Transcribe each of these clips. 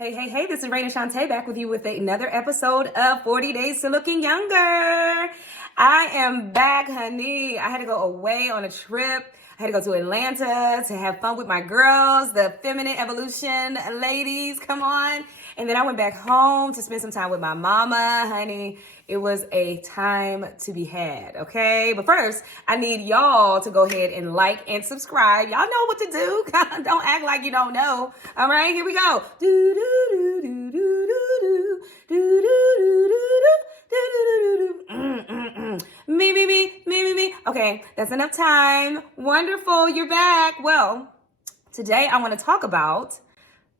Hey, this is Reina Shaunte back with you with another episode of 40 Days to Looking Younger. I am back, honey. I had to go away on a trip. I had to go to Atlanta to have fun with my girls, the Feminine Evolution ladies, come on. And then I went back home to spend some time with my mama, honey. It was a time to be had, okay? But first, I need y'all to go ahead and like and subscribe. Y'all know what to do. Don't act like you don't know. All right, here we go. Do do do do do do do do do do do do. Me. Okay, that's enough time. Wonderful, you're back. Well, today I want to talk about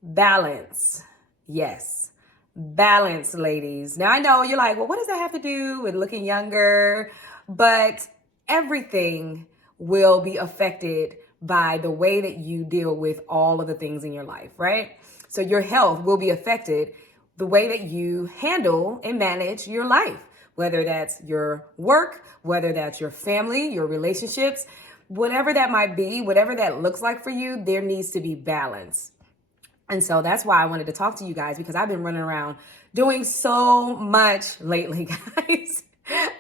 balance. Yes, balance, ladies. Now I know you're like, well, what does that have to do with looking younger? But everything will be affected by the way that you deal with all of the things in your life, right? So your health will be affected the way that you handle and manage your life, whether that's your work, whether that's your family, your relationships, whatever that might be, whatever that looks like for you, there needs to be balance. And so that's why I wanted to talk to you guys, because I've been running around doing so much lately, guys.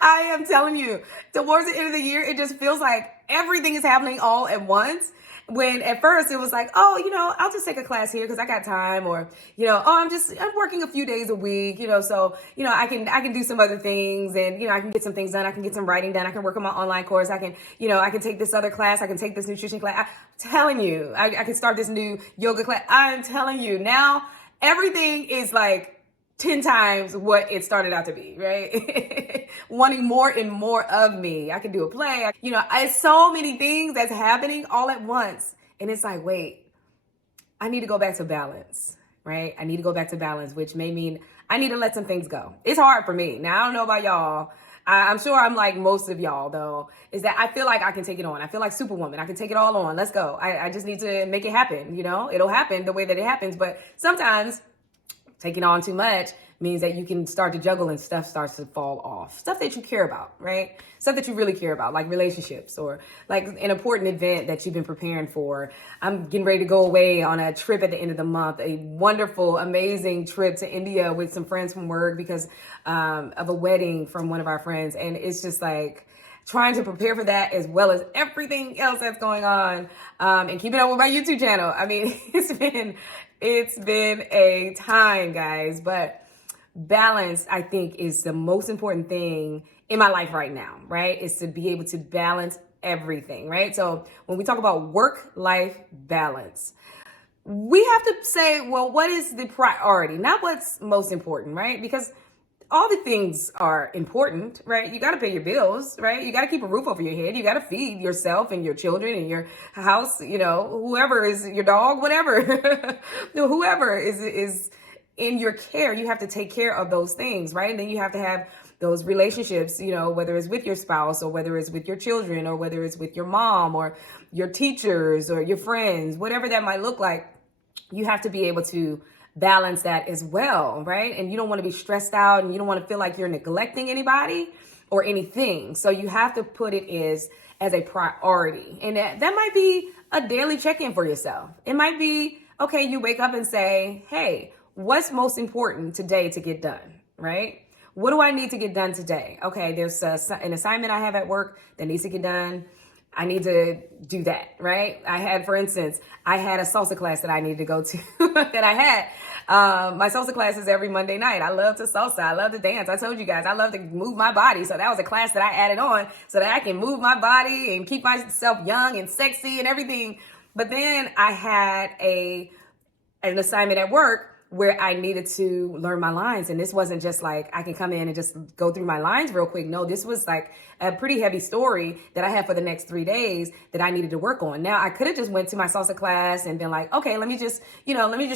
I am telling you, towards the end of the year, it just feels like everything is happening all at once. When at first it was like, oh, I'll just take a class here because I got time, or, I'm working a few days a week, so, I can do some other things, and, I can get some things done. I can get some writing done. I can work on my online course. I can take this other class. I can take this nutrition class. I'm telling you, I can start this new yoga class. I'm telling you now, everything is like 10 times what it started out to be, right? Wanting more and more of me. I can do a play. It's so many things that's happening all at once. And it's like, wait, I need to go back to balance, right? I need to go back to balance, which may mean I need to let some things go. It's hard for me. Now, I don't know about y'all. I'm sure I'm like most of y'all, though, is that I feel like I can take it on. I feel like Superwoman. I can take it all on. Let's go. I just need to make it happen. It'll happen the way that it happens. But sometimes taking on too much means that you can start to juggle and stuff starts to fall off. Stuff that you care about, right? Stuff that you really care about, like relationships or like an important event that you've been preparing for. I'm getting ready to go away on a trip at the end of the month, a wonderful, amazing trip to India with some friends from work because of a wedding from one of our friends. And it's just like trying to prepare for that as well as everything else that's going on and keeping up with my YouTube channel. I mean, it's been a time, guys, but balance, I think, is the most important thing in my life right now, right? Is to be able to balance everything, right? So when we talk about work-life balance, we have to say, well, what is the priority? Not what's most important, right? Because all the things are important, right? You got to pay your bills, right? You got to keep a roof over your head. You got to feed yourself and your children and your house, whoever is your dog, whatever, whoever is in your care, you have to take care of those things, right? And then you have to have those relationships, whether it's with your spouse or whether it's with your children or whether it's with your mom or your teachers or your friends, whatever that might look like, you have to be able to balance that as well, right? And you don't want to be stressed out and you don't want to feel like you're neglecting anybody or anything. So you have to put it as a priority. And that might be a daily check-in for yourself. It might be, okay, you wake up and say, hey, what's most important today to get done, right? What do I need to get done today? Okay, there's an assignment I have at work that needs to get done. I need to do that, right? For instance, I had a salsa class that I needed to go to that I had. My salsa class is every Monday night. I love to salsa. I love to dance. I told you guys, I love to move my body. So that was a class that I added on so that I can move my body and keep myself young and sexy and everything. But then I had an assignment at work where I needed to learn my lines. And this wasn't just like, I can come in and just go through my lines real quick. No, this was like a pretty heavy story that I had for the next 3 days that I needed to work on. Now I could have just went to my salsa class and been like, okay, let me just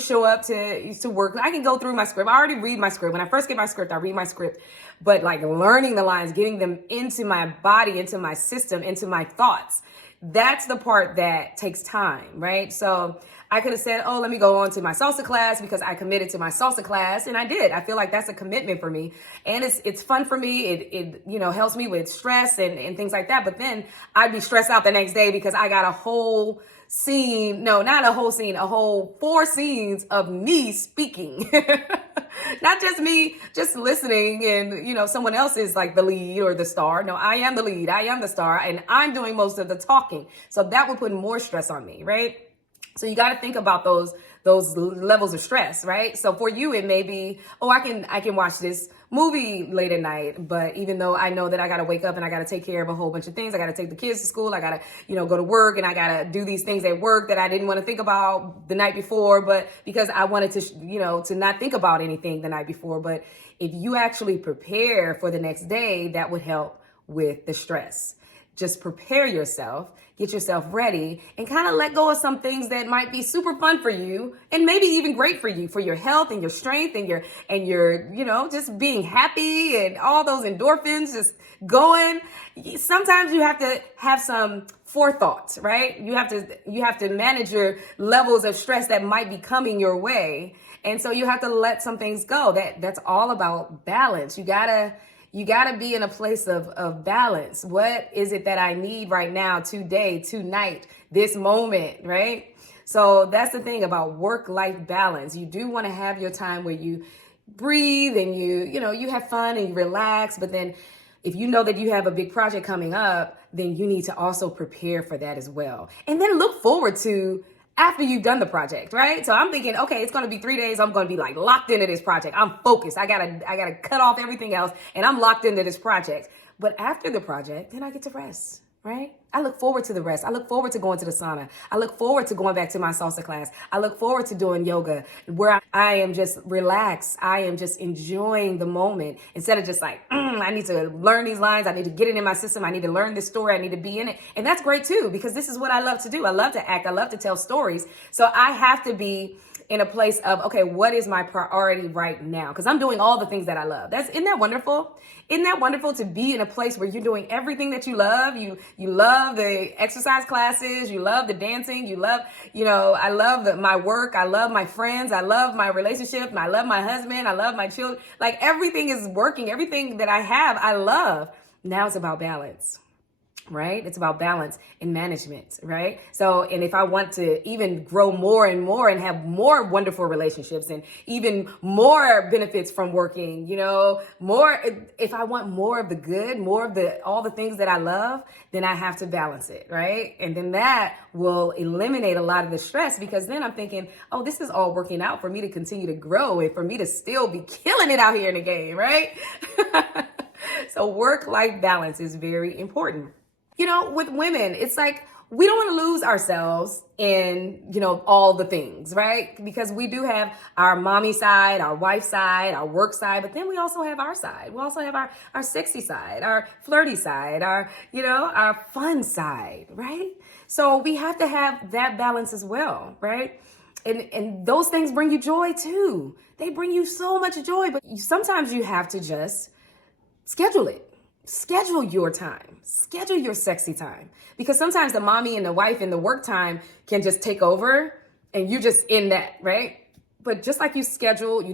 show up to work. I can go through my script. I already read my script. When I first get my script, I read my script, but like learning the lines, getting them into my body, into my system, into my thoughts, that's the part that takes time, right? So I could have said, oh, let me go on to my salsa class because I committed to my salsa class, and I did. I feel like that's a commitment for me, and it's fun for me. It helps me with stress and things like that. But then I'd be stressed out the next day because I got a whole scene, no, not a whole scene, a whole 4 scenes of me speaking. Not just me, just listening, and someone else is like the lead or the star. No, I am the lead, I am the star, and I'm doing most of the talking. So that would put more stress on me, right? So you got to think about those levels of stress, right? So for you, it may be, oh, I can watch this movie late at night, but even though I know that I got to wake up and I got to take care of a whole bunch of things, I got to take the kids to school, I got to, go to work, and I got to do these things at work that I didn't want to think about the night before, but because I wanted to, to not think about anything the night before. But if you actually prepare for the next day, that would help with the stress. Just prepare yourself, get yourself ready, and kind of let go of some things that might be super fun for you and maybe even great for you, for your health and your strength and your just being happy and all those endorphins just going. Sometimes you have to have some forethought, right? You have to manage your levels of stress that might be coming your way. And so you have to let some things go. That's all about balance. You gotta be in a place of balance. What is it that I need right now, today, tonight, this moment, right? So that's the thing about work-life balance. You do want to have your time where you breathe and you have fun and you relax. But then if you know that you have a big project coming up, then you need to also prepare for that as well. And then look forward to after you've done the project, right? So I'm thinking, okay, it's going to be 3 days. I'm going to be like locked into this project. I'm focused. I gotta cut off everything else, and I'm locked into this project. But after the project, then I get to rest, right? I look forward to the rest. I look forward to going to the sauna. I look forward to going back to my salsa class. I look forward to doing yoga where I am just relaxed. I am just enjoying the moment instead of just like, I need to learn these lines. I need to get it in my system. I need to learn this story. I need to be in it. And that's great too, because this is what I love to do. I love to act. I love to tell stories. So I have to be in a place of, okay, what is my priority right now? Because I'm doing all the things that I love. Isn't that wonderful? Isn't that wonderful to be in a place where you're doing everything that you love? You love the exercise classes. You love the dancing. You love, I love my work. I love my friends. I love my relationship. I love my husband. I love my children. Like everything is working. Everything that I have, I love. Now it's about balance. Right? It's about balance and management, right? So, and if I want to even grow more and more and have more wonderful relationships and even more benefits from working, if I want more of the good, more of all the things that I love, then I have to balance it, right? And then that will eliminate a lot of the stress, because then I'm thinking, oh, this is all working out for me to continue to grow and for me to still be killing it out here in the game, right? So work-life balance is very important. With women, it's like we don't want to lose ourselves in, all the things, right? Because we do have our mommy side, our wife side, our work side, but then we also have our side. We also have our sexy side, our flirty side, our fun side, right? So we have to have that balance as well, right? And those things bring you joy too. They bring you so much joy, but sometimes you have to just schedule it. Schedule your time. Schedule your sexy time. Because sometimes the mommy and the wife and the work time can just take over and you're just in that, right? But just like you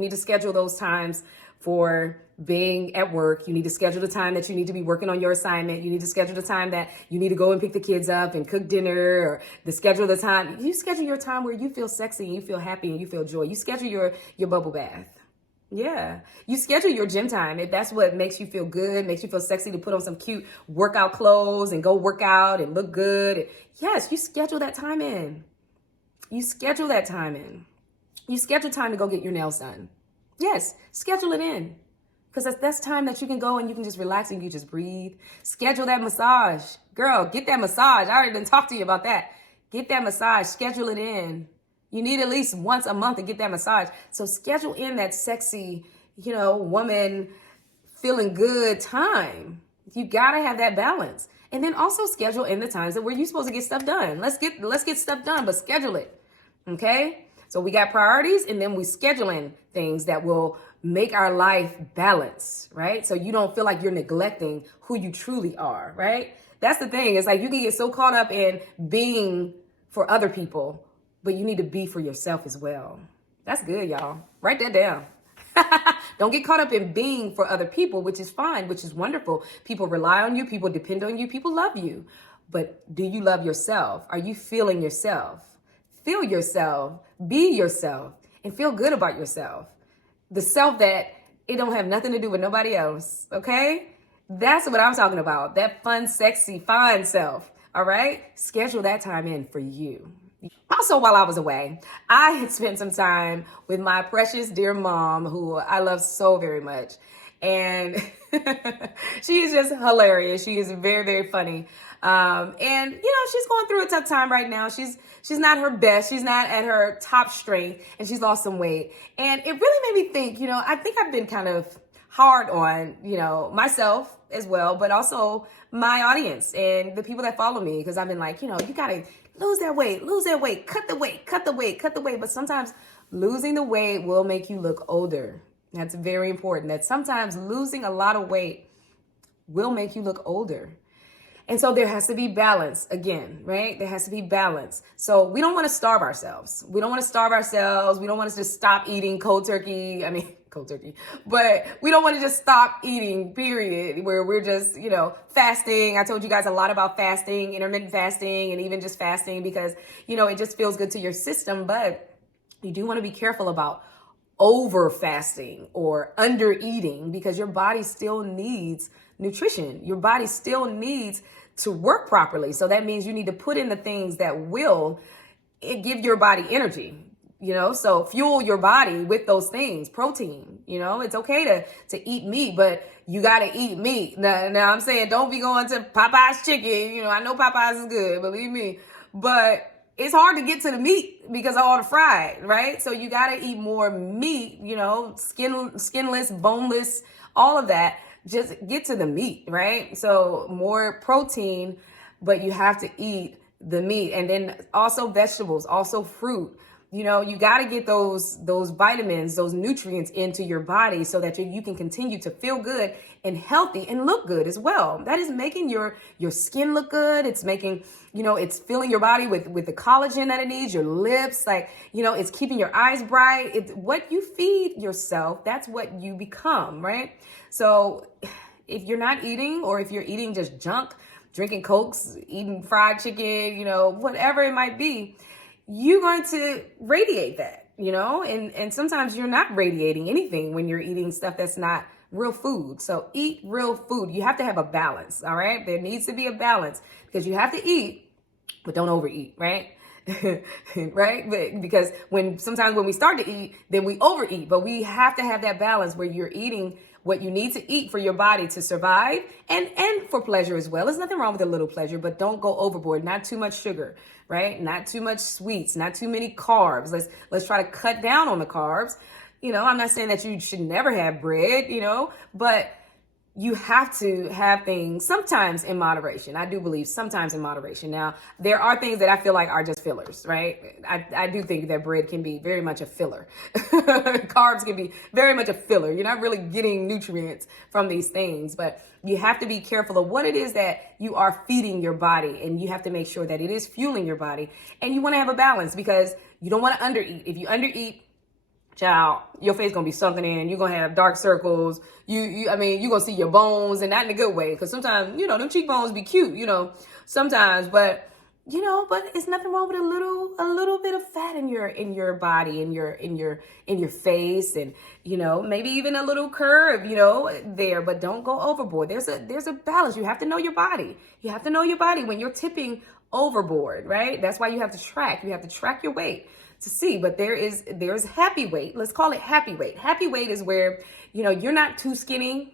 need to schedule those times for being at work. You need to schedule the time that you need to be working on your assignment. You need to schedule the time that you need to go and pick the kids up and cook dinner, or the time. You schedule your time where you feel sexy and you feel happy and you feel joy. You schedule your bubble bath. Yeah. You schedule your gym time. If that's what makes you feel good, makes you feel sexy, to put on some cute workout clothes and go work out and look good. Yes, you schedule that time in. You schedule that time in. You schedule time to go get your nails done. Yes, schedule it in. Because that's time that you can go and you can just relax and you just breathe. Schedule that massage. Girl, get that massage. I already done talked to you about that. Get that massage. Schedule it in. You need at least once a month to get that massage. So schedule in that sexy, woman feeling good time. You got to have that balance. And then also schedule in the times that where you're supposed to get stuff done. Let's get stuff done, but schedule it. Okay? So we got priorities, and then we schedule in things that will make our life balance, right? So you don't feel like you're neglecting who you truly are, right? That's the thing. It's like you can get so caught up in being for other people but you need to be for yourself as well. That's good, y'all. Write that down. Don't get caught up in being for other people, which is fine, which is wonderful. People rely on you. People depend on you. People love you. But do you love yourself? Are you feeling yourself? Feel yourself, be yourself, and feel good about yourself. The self that it don't have nothing to do with nobody else, okay? That's what I'm talking about. That fun, sexy, fine self, all right? Schedule that time in for you. Also, while I was away, I had spent some time with my precious dear mom, who I love so very much. And she is just hilarious. She is very, very funny. And she's going through a tough time right now. She's not her best. She's not at her top strength, and she's lost some weight. And it really made me think, I think I've been kind of hard on, myself as well, but also my audience and the people that follow me. Because I've been like, you got to lose that weight, cut the weight. But sometimes losing the weight will make you look older. That's very important. That sometimes losing a lot of weight will make you look older. And so there has to be balance again, right? There has to be balance. So we don't want to starve ourselves. We don't want to just stop eating cold turkey, but we don't want to just stop eating, period, where we're just, fasting. I told you guys a lot about fasting, intermittent fasting, and even just fasting because, it just feels good to your system. But you do want to be careful about over fasting or under eating because your body still needs nutrition. Your body still needs to work properly. So that means you need to put in the things that will give your body energy, so fuel your body with those things, protein, it's okay to eat meat, but you got to eat meat. Now I'm saying don't be going to Popeye's chicken. I know Popeye's is good, believe me, but it's hard to get to the meat because of all the fried, right? So you got to eat more meat, skinless, boneless, all of that. Just get to the meat, right? So more protein, but you have to eat the meat. And then also vegetables, also fruit. You got to get those vitamins, those nutrients into your body so that you can continue to feel good and healthy and look good as well. That is making your skin look good. It's making, it's filling your body with the collagen that it needs, your lips, it's keeping your eyes bright. It's what you feed yourself. That's what you become, right? So if you're not eating, or if you're eating just junk, drinking Cokes, eating fried chicken, whatever it might be, you're going to radiate that, and sometimes you're not radiating anything when you're eating stuff that's not real food. So eat real food. You have to have a balance. All right. There needs to be a balance because you have to eat, but don't overeat. Right. Right. But because sometimes when we start to eat, then we overeat, but we have to have that balance where you're eating what you need to eat for your body to survive and for pleasure as well. There's nothing wrong with a little pleasure, but don't go overboard. Not too much sugar, right? Not too much sweets, not too many carbs. Let's try to cut down on the carbs. I'm not saying that you should never have bread, but you have to have things sometimes in moderation. I do believe sometimes in moderation. Now, there are things that I feel like are just fillers, right? I do think that bread can be very much a filler. Carbs can be very much a filler. You're not really getting nutrients from these things, but you have to be careful of what it is that you are feeding your body, and you have to make sure that it is fueling your body. And you want to have a balance because you don't want to undereat. If you undereat, child, your face gonna be sunken in. You're gonna have dark circles. You're gonna see your bones, and not in a good way. Because sometimes, them cheekbones be cute, sometimes, but it's nothing wrong with a little bit of fat in your body, in your face, and maybe even a little curve, there. But don't go overboard. There's a balance. You have to know your body. You have to know your body when you're tipping overboard, right? That's why you have to track. You have to track your weight to see, but there's happy weight. Let's call it happy weight. Happy weight is where, you're not too skinny,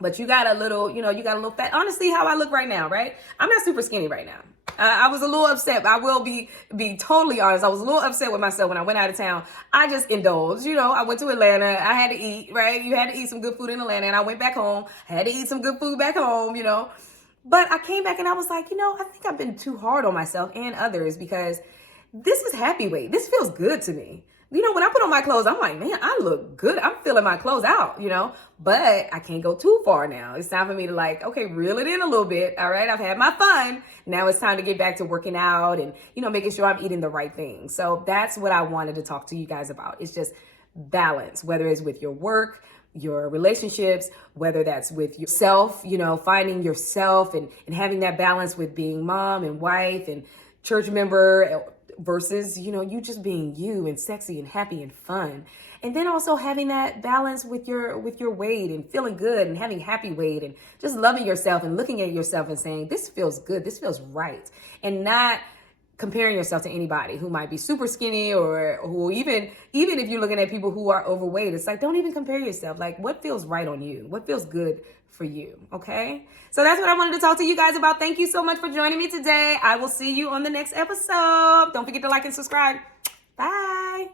but you got a little fat. Honestly, how I look right now, right? I'm not super skinny right now. I was a little upset. I will be totally honest. I was a little upset with myself when I went out of town. I just indulged, I went to Atlanta. I had to eat, right? You had to eat some good food in Atlanta, and I went back home. I had to eat some good food back home, But I came back and I was like, I think I've been too hard on myself and others because this is happy weight. This feels good to me. when I put on my clothes, I'm like, man, I look good. I'm feeling my clothes out, but I can't go too far now. It's time for me to okay, reel it in a little bit. All right. I've had my fun. Now it's time to get back to working out and, making sure I'm eating the right things. So that's what I wanted to talk to you guys about. It's just balance, whether it's with your work, your relationships, whether that's with yourself, finding yourself and having that balance with being mom and wife and church member versus, you just being you and sexy and happy and fun. And then also having that balance with your weight and feeling good and having happy weight and just loving yourself and looking at yourself and saying, this feels good, this feels right. And not comparing yourself to anybody who might be super skinny or who even if you're looking at people who are overweight, it's don't even compare yourself. What feels right on you? What feels good for you? Okay. So that's what I wanted to talk to you guys about. Thank you so much for joining me today. I will see you on the next episode. Don't forget to like and subscribe. Bye.